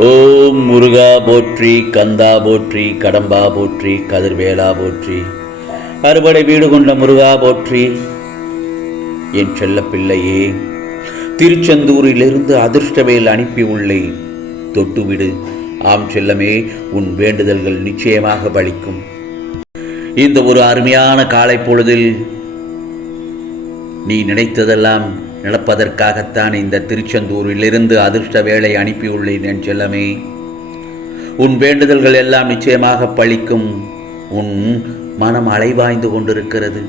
ஓம் முருகா போற்றி, கந்தா போற்றி, கடம்பா போற்றி, கதிர்வேலா போற்றி, அறுபடை வீடு கொண்ட முருகா போற்றி. என் செல்ல பிள்ளையே, திருச்செந்தூரிலிருந்து அதிர்ஷ்டவேல் அனுப்பி உள்ளேன், தொட்டுவிடு. ஆம் செல்லமே, உன் வேண்டுதல்கள் நிச்சயமாக பலிக்கும். இந்த ஒரு அருமையான காலை பொழுதில் நீ நினைத்ததெல்லாம் நடப்பதற்காகத்தான் இந்த திருச்செந்தூரிலிருந்து அதிர்ஷ்ட வேலை அனுப்பியுள்ளேன் என் செல்லமே. உன் வேண்டுதல்கள் எல்லாம் நிச்சயமாக பலிக்கும். உன் மனம் அலைவாய்ந்து கொண்டிருக்கிறது.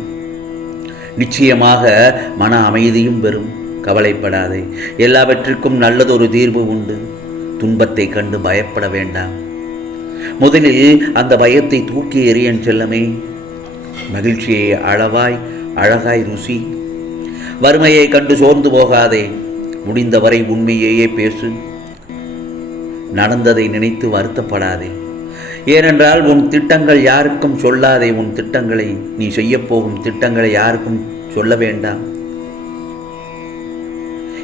நிச்சயமாக மன அமைதியும் பெறும். கவலைப்படாதே, எல்லாவற்றிற்கும் நல்லதொரு தீர்வு உண்டு. துன்பத்தை கண்டு பயப்பட வேண்டாம். முதலில் அந்த பயத்தை தூக்கி எறியன் செல்லமே. மகிழ்ச்சியை அளவாய் அழகாய் ருசி. வறுமையை கண்டு சோர்ந்து போகாதே. முடிந்தவரை உண்மையையே பேசு. நடந்ததை நினைத்து வருத்தப்படாதே. ஏனென்றால் உன் திட்டங்கள் யாருக்கும் சொல்லாதே. உன் திட்டங்களை, நீ செய்யப்போகும் திட்டங்களை யாருக்கும் சொல்ல வேண்டாம்.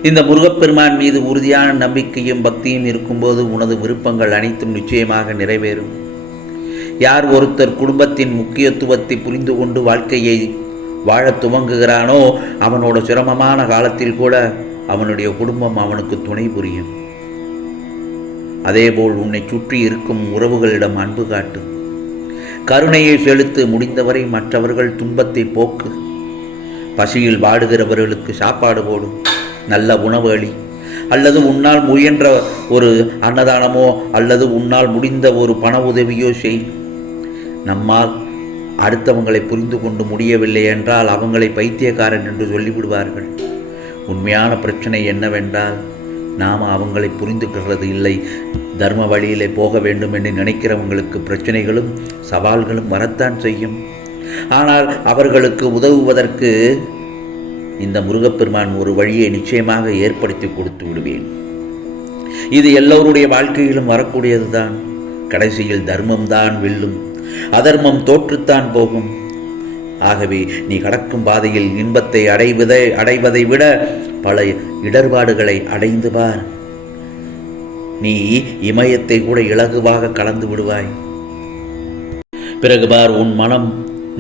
இந்த முருகப்பெருமான் மீது உறுதியான நம்பிக்கையும் பக்தியும் இருக்கும்போது உனது விருப்பங்கள் அனைத்தும் நிச்சயமாக நிறைவேறும். யார் ஒருத்தர் குடும்பத்தின் முக்கியத்துவத்தை புரிந்து கொண்டு வாழ்க்கையை வாழ துவங்குகிறானோ, அவனோட சிரமமான காலத்தில் கூட அவனுடைய குடும்பம் அவனுக்கு துணை புரியும். அதேபோல் உன்னை சுற்றி இருக்கும் உறவுகளிடம் அன்பு காட்டு. கருணையை செலுத்து. முடிந்தவரை மற்றவர்கள் துன்பத்தை போக்கு. பசியில் வாடுகிறவர்களுக்கு சாப்பாடு போடும். நல்ல உணவு அளி. அல்லது உன்னால் முயன்ற ஒரு அன்னதானமோ அல்லது உன்னால் முடிந்த ஒரு பண உதவியோ செய். நம்மால் அடுத்தவங்களை புரிந்து கொண்டு முடியவில்லை என்றால் அவங்களை பைத்தியக்காரன் என்று சொல்லிவிடுவார்கள். உண்மையான பிரச்சனை என்னவென்றால், நாம் அவங்களை புரிந்து கொள்வது இல்லை. தர்ம வழியிலே போக வேண்டும் என்று நினைக்கிறவங்களுக்கு பிரச்சனைகளும் சவால்களும் வரத்தான் செய்யும். ஆனால் அவர்களுக்கு உதவுவதற்கு இந்த முருகப்பெருமான் ஒரு வழியை நிச்சயமாக ஏற்படுத்தி கொடுத்து விடுவேன். இது எல்லோருடைய வாழ்க்கையிலும் வரக்கூடியதுதான். கடைசியில் தர்மம்தான் வெல்லும், அதர்மம் தோற்றுத்தான் போகும். ஆகவே நீ கடக்கும் பாதையில் இன்பத்தை அடைவதை விட பல இடர்பாடுகளை அடைந்து பார். நீ இமயத்தை கூட இலகுவாக கலந்து விடுவாய். பிறகு பார், உன் மனம்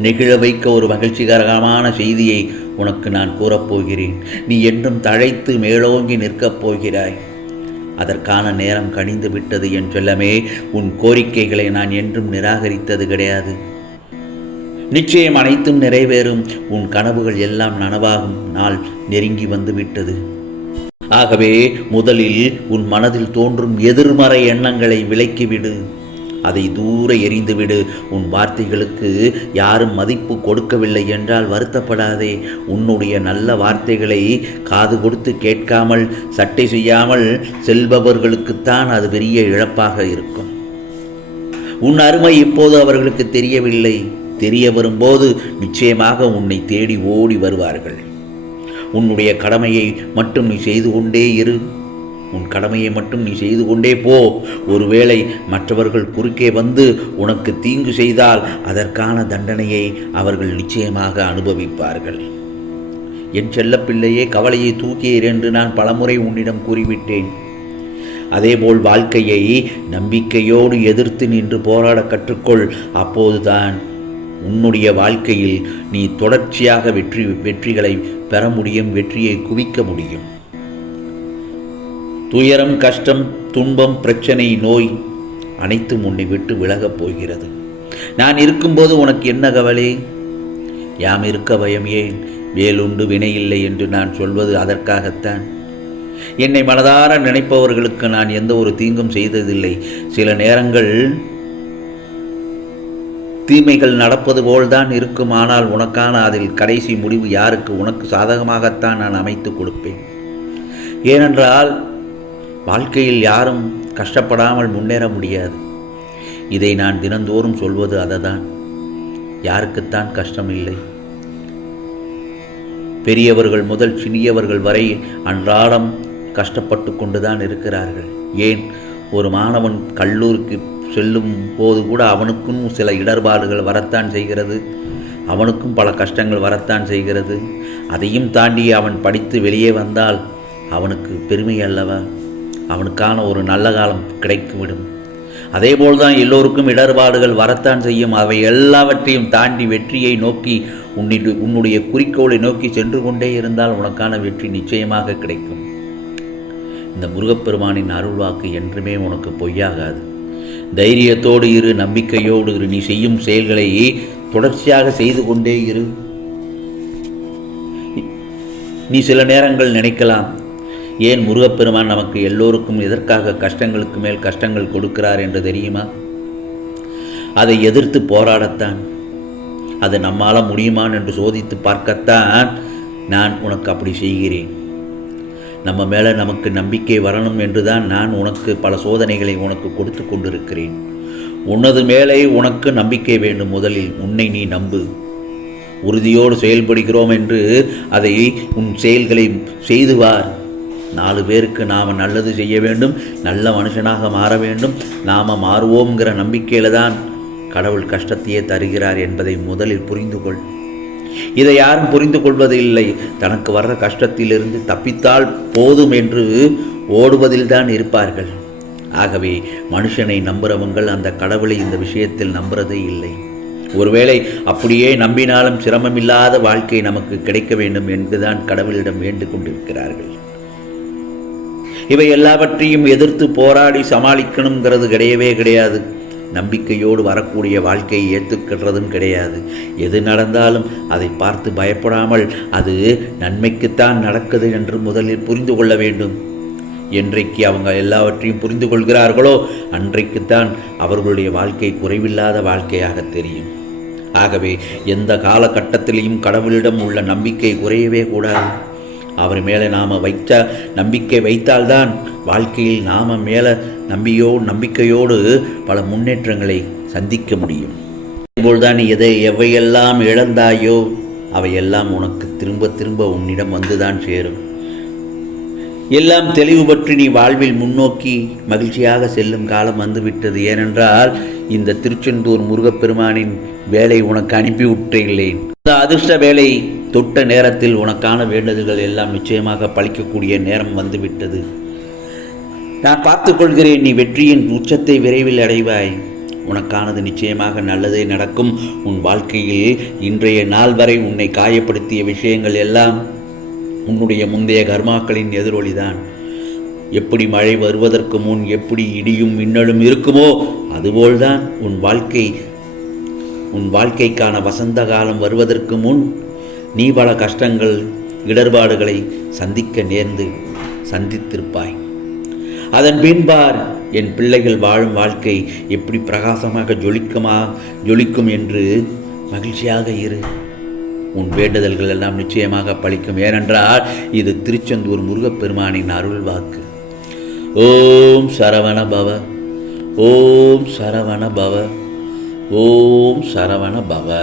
நெகிழ வைக்க ஒரு மகிழ்ச்சிகரமான செய்தியை உனக்கு நான் கூறப்போகிறேன். நீ என்றும் தழைத்து மேலோங்கி நிற்கப் போகிறாய். அதற்கான நேரம் கனிந்து விட்டது என் செல்லமே. உன் கோரிக்கைகளை நான் என்றும் நிராகரித்தது கிடையாது. நிச்சயம் அனைத்தும் நிறைவேறும். உன் கனவுகள் எல்லாம் நனவாகும் நாள் நெருங்கி வந்து விட்டது. ஆகவே முதலில் உன் மனதில் தோன்றும் எதிர்மறை எண்ணங்களை விலக்கிவிடு. அதை தூர எறிந்துவிடு. உன் வார்த்தைகளுக்கு யாரும் மதிப்பு கொடுக்கவில்லை என்றால் வருத்தப்படாதே. உன்னுடைய நல்ல வார்த்தைகளை காது கொடுத்து கேட்காமல் சட்டை செய்யாமல் செல்பவர்களுக்குத்தான் அது பெரிய இழப்பாக இருக்கும். உன் அருமை இப்போது அவர்களுக்கு தெரியவில்லை. தெரிய வரும்போது நிச்சயமாக உன்னை தேடி ஓடி வருவார்கள். உன்னுடைய கடமையை மட்டும் நீ செய்து கொண்டே இரு. உன் கடமையை மட்டும் நீ செய்து கொண்டே போ. ஒருவேளை மற்றவர்கள் குறுக்கே வந்து உனக்கு தீங்கு செய்தால் அதற்கான தண்டனையை அவர்கள் நிச்சயமாக அனுபவிப்பார்கள். என் செல்லப்பிள்ளையே, கவலையை தூக்கியீர் என்று நான் பலமுறை உன்னிடம் கூறிவிட்டேன். அதேபோல் வாழ்க்கையை நம்பிக்கையோடு எதிர்த்து நின்று போராட கற்றுக்கொள். அப்போதுதான் உன்னுடைய வாழ்க்கையில் நீ தொடர்ச்சியாக வெற்றிகளை பெற முடியும், வெற்றியை குவிக்க முடியும். துயரம், கஷ்டம், துன்பம், பிரச்சனை, நோய் அனைத்தும் உன்னை விட்டு விலகப் போகிறது. நான் இருக்கும்போது உனக்கு என்ன கவலை? யாம் இருக்க பயம் ஏன்? வேலுண்டு வினையில்லை என்று நான் சொல்வது அதற்காகத்தான். என்னை மனதார நினைப்பவர்களுக்கு நான் எந்த ஒரு தீங்கும் செய்ததில்லை. சில நேரங்கள் தீமைகள் நடப்பது போல்தான் இருக்கும். ஆனால் உனக்கான அதில் கடைசி முடிவு யாருக்கு? உனக்கு சாதகமாகத்தான் நான் அமைத்து கொடுப்பேன். ஏனென்றால் வாழ்க்கையில் யாரும் கஷ்டப்படாமல் முன்னேற முடியாது. இதை நான் தினந்தோறும் சொல்வது அதுதான். யாருக்குத்தான் கஷ்டம் இல்லை? பெரியவர்கள் முதல் சிறியவர்கள் வரை அன்றாடம் கஷ்டப்பட்டு கொண்டுதான் இருக்கிறார்கள். ஏன், ஒரு மாணவன் கல்லூரிக்கு செல்லும் போது கூட அவனுக்கும் சில இடர்பாடுகள் வரத்தான் செய்கிறது. அவனுக்கும் பல கஷ்டங்கள் வரத்தான் செய்கிறது. அதையும் தாண்டி அவன் படித்து வெளியே வந்தால் அவனுக்கு பெருமை அல்லவா? அவனுக்கான ஒரு நல்ல காலம் கிடைத்துவிடும். அதேபோல்தான் எல்லோருக்கும் இடர்பாடுகள் வரத்தான் செய்யும். அவை எல்லாவற்றையும் தாண்டி வெற்றியை நோக்கி உன்னுடைய குறிக்கோளை நோக்கி சென்று கொண்டே இருந்தால் உனக்கான வெற்றி நிச்சயமாக கிடைக்கும். இந்த முருகப்பெருமானின் அருள்வாக்கு என்றுமே உனக்கு பொய்யாகாது. தைரியத்தோடு இரு, நம்பிக்கையோடு இரு. நீ செய்யும் செயல்களை தொடர்ச்சியாக செய்து கொண்டே இரு. நீ சில நேரங்கள் நினைக்கலாம், ஏன் முருகப்பெருமான் நமக்கு எல்லோருக்கும் எதற்காக கஷ்டங்களுக்கு மேல் கஷ்டங்கள் கொடுக்கிறார் என்று தெரியுமா? அதை எதிர்த்து போராடத்தான். அது நம்மால் முடியுமான் என்று சோதித்து பார்க்கத்தான் நான் உனக்கு அப்படி செய்கிறேன். நம்ம மேலே நமக்கு நம்பிக்கை வரணும் என்றுதான் நான் உனக்கு பல சோதனைகளை உனக்கு கொடுத்து கொண்டிருக்கிறேன். உனது மேலே உனக்கு நம்பிக்கை வேண்டும். முதலில் உன்னை நீ நம்பு. உறுதியோடு செயல்படுகிறோம் என்று அதை உன் செயல்களை செய்துவார். 4 பேருக்கு நாம் நல்லது செய்ய வேண்டும், நல்ல மனுஷனாக மாற வேண்டும். நாம் மாறுவோங்கிற நம்பிக்கையில் தான் கடவுள் கஷ்டத்தையே தருகிறார் என்பதை முதலில் புரிந்து கொள். இதை யாரும் புரிந்து கொள்வதில்லை. தனக்கு வர்ற கஷ்டத்திலிருந்து தப்பித்தால் போதும் என்று ஓடுவதில் தான் இருப்பார்கள். ஆகவே மனுஷனை நம்புகிறவங்கள் அந்த கடவுளை இந்த விஷயத்தில் நம்புறதே இல்லை. ஒருவேளை அப்படியே நம்பினாலும் சிரமமில்லாத வாழ்க்கை நமக்கு கிடைக்க வேண்டும் என்றுதான் கடவுளிடம் வேண்டு கொண்டிருக்கிறார்கள். இவை எல்லாவற்றையும் எதிர்த்து போராடி சமாளிக்கணுங்கிறது கிடையவே கிடையாது. நம்பிக்கையோடு வரக்கூடிய வாழ்க்கையை ஏற்றுக்கிறதும் கிடையாது. எது நடந்தாலும் அதை பார்த்து பயப்படாமல் அது நன்மைக்குத்தான் நடக்குது என்று முதலில் புரிந்து கொள்ள வேண்டும். என்றைக்கு அவங்க எல்லாவற்றையும் புரிந்து கொள்கிறார்களோ அன்றைக்குத்தான் அவர்களுடைய வாழ்க்கை குறைவில்லாத வாழ்க்கையாக தெரியும். ஆகவே எந்த காலகட்டத்திலையும் கடவுளிடம் உள்ள நம்பிக்கை குறையவே கூடாது. அவர் மேலே நாம் நம்பிக்கை வைத்தால்தான் வாழ்க்கையில் நாம் மேலே நம்பிக்கையோடு பல முன்னேற்றங்களை சந்திக்க முடியும். அதுபோல்தான் நீ எவையெல்லாம் இழந்தாயோ அவையெல்லாம் உனக்கு திரும்ப திரும்ப உன்னிடம் வந்துதான் சேரும். எல்லாம் தெளிவு பற்றி நீ வாழ்வில் முன்னோக்கி மகிழ்ச்சியாக செல்லும் காலம் வந்துவிட்டது. ஏனென்றால் இந்த திருச்செந்தூர் முருகப்பெருமானின் வேலை உனக்கு அனுப்பிவிட்டேன். இந்த அதிர்ஷ்ட வேலை தொட்ட நேரத்தில் உனக்கான வேண்டுதல்கள் எல்லாம் நிச்சயமாக பலிக்கக்கூடிய நேரம் வந்துவிட்டது. நான் பார்த்துக்கொள்கிறேன். நீ வெற்றியின் உச்சத்தை விரைவில் அடைவாய். உனக்கானது நிச்சயமாக நல்லதே நடக்கும். உன் வாழ்க்கையில் இன்றைய நாள் வரை உன்னை காயப்படுத்திய விஷயங்கள் எல்லாம் உன்னுடைய முந்தைய கர்மாக்களின் எதிரொலிதான். எப்படி மழை வருவதற்கு முன் எப்படி இடியும் மின்னலும் இருக்குமோ அதுபோல்தான் உன் வாழ்க்கைக்கான வசந்த காலம் வருவதற்கு முன் நீ பல கஷ்டங்கள் இடர்பாடுகளை சந்தித்திருப்பாய். அதன் பின்பார் என் பிள்ளைகள் வாழும் வாழ்க்கை எப்படி பிரகாசமாக ஜொலிக்கும் என்று மகிழ்ச்சியாக இரு. உன் வேண்டுதல்கள் எல்லாம் நிச்சயமாக பலிக்கும். ஏனென்றால் இது திருச்செந்தூர் முருகப்பெருமானின் அருள் வாக்கு. ஓம் சரவண பவ, ஓம் சரவண பவ, ஓம் சரவண பவ.